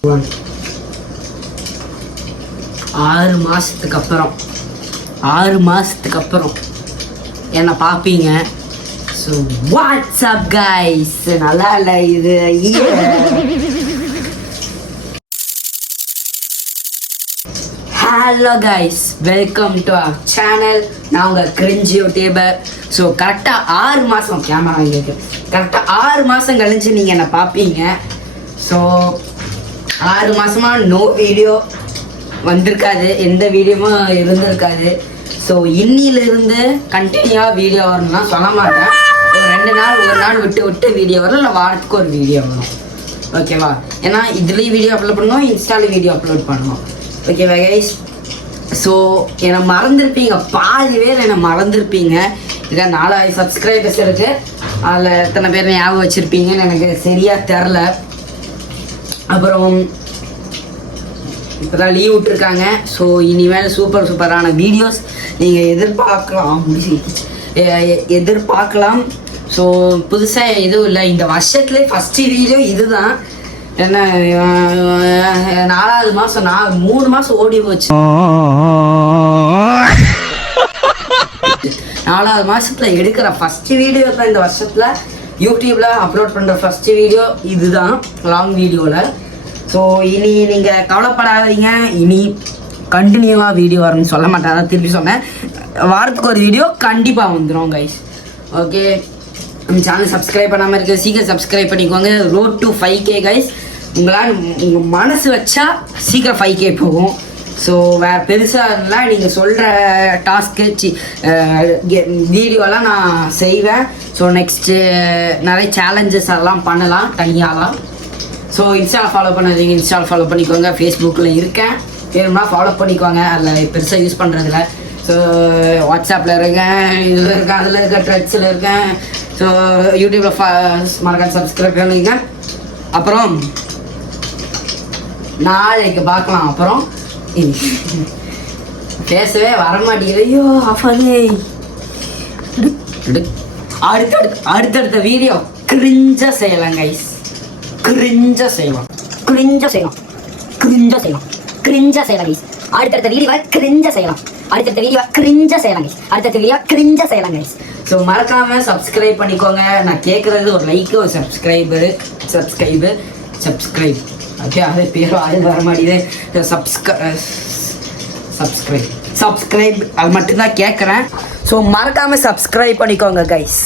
6 மாதத்துக்கு அப்புறம் என்னை பார்ப்பீங்க. ஸோ வாட்ஸ்அப் கைஸ், நல்லா இல்லை இது. Hello guys, welcome to our channel. நான் உங்கள் கிரிஞ்சி யூடியூபர். ஸோ கரெக்டாக 6 மாதம் கேமரா இருக்கு, கரெக்டாக 6 மாதம் கழிச்சு நீங்கள் என்னை பார்ப்பீங்க. ஸோ 6 மாதமாக நோ வீடியோ வந்திருக்காது, எந்த வீடியோவும் இருந்திருக்காது. ஸோ இன்னிலிருந்து கண்டினியூவாக வீடியோ வரணும்னா சொல்ல மாட்டேன். ஒரு நாள் விட்டு வீடியோ வரும், இல்லை வாரத்துக்கு ஒரு வீடியோ வரும். ஓகேவா? ஏன்னா இதுலேயும் வீடியோ அப்லோட் பண்ணணும், இன்ஸ்டாலையும் வீடியோ அப்லோட் பண்ணணும். ஓகேவா கைஸ்? ஸோ என்னை மறந்துருப்பீங்க, பாதி பேர் என்னை மறந்துருப்பீங்க. இல்லை 4000 சப்ஸ்கிரைபர்ஸ் இருக்குது, அதில் எத்தனை பேர் ஞாபகம் வச்சுருப்பீங்கன்னு எனக்கு சரியாக தெரில. அப்புறம் இப்போதான் லீவ் விட்டுருக்காங்க. ஸோ இனிமேல் சூப்பரான வீடியோஸ் நீங்கள் எதிர்பார்க்கலாம். ஸோ புதுசாக எதுவும் இல்லை, இந்த வருஷத்துலேயே ஃபஸ்ட்டு வீடியோ இதுதான். என்ன 4வது மாதம் 3 மாதம் ஓடி போச்சு. 4வது மாதத்தில் எடுக்கிற ஃபஸ்ட்டு வீடியோ தான் இந்த வருஷத்தில் யூடியூப்பில் அப்லோட் பண்ணுற ஃபஸ்ட்டு வீடியோ இதுதான், லாங் வீடியோவில். ஸோ இனி நீங்கள் கவலைப்படாதீங்க, இனி கண்டினியூவாக வீடியோ வரும்னு சொல்ல மாட்டேன், அதான் திருப்பி சொன்னேன். வாரத்துக்கு ஒரு வீடியோ கண்டிப்பாக வந்துடும் கைஸ். ஓகே, நம்ம சேனல் சப்ஸ்கிரைப் பண்ணாமல் இருக்க சீக்கிரம் சப்ஸ்கிரைப் பண்ணிக்கோங்க. Road to 5K guys. உங்களால் உங்கள் மனசு வச்சா சீக்கிரம் 5K போகும். ஸோ வேறு பெருசாக இருந்தால் நீங்கள் சொல்கிற டாஸ்க்கு வீடியோலாம் நான் செய்வேன். ஸோ நெக்ஸ்ட்டு நிறைய சேலஞ்சஸ் எல்லாம் பண்ணலாம் தனியாலாம். ஸோ இன்ஸ்டாவில் ஃபாலோ பண்ணாதீங்க, இன்ஸ்டாவில் ஃபாலோ பண்ணிக்கோங்க. ஃபேஸ்புக்கில் இருக்கேன், வேணும்னா ஃபாலோ பண்ணிக்கோங்க. அதில் பெருசாக யூஸ் பண்ணுறதில்ல. ஸோ வாட்ஸ்அப்பில் இருக்கேன், இதில் இருக்கேன், அதில் இருக்கேன், ட்ரெட்ஸில் இருக்கேன். ஸோ யூடியூப்பில் மறக்காம சப்ஸ்கிரைப் பண்ணிங்க. அப்புறம் நாளைக்கு பார்க்கலாம். அப்புறம் பேசவே வரமாட்டேங்குது, ஐயோ ஆஃபாதே. அடுத்தடுத்த வீடியோ கிரிஞ்சாக செய்யலாம் கைஸ், கிரிஞ்சாக செய்யலாம் கைஸ். அடுத்தடுத்த வீடியோவை கிரிஞ்சாக செய்யலாம் கைஸ். ஸோ மறக்காமல் சப்ஸ்கிரைப் பண்ணிக்கோங்க. நான் கேட்குறது ஒரு லைக்கு, ஒரு சப்ஸ்கிரைப். ஓகே, அது பேர் அது வர மாட்டேங்குது. சப்ஸ்கிரைப் அது மட்டும்தான் கேட்குறேன். ஸோ மறக்காமல் சப்ஸ்கிரைப் பண்ணிக்கோங்க கைஸ்.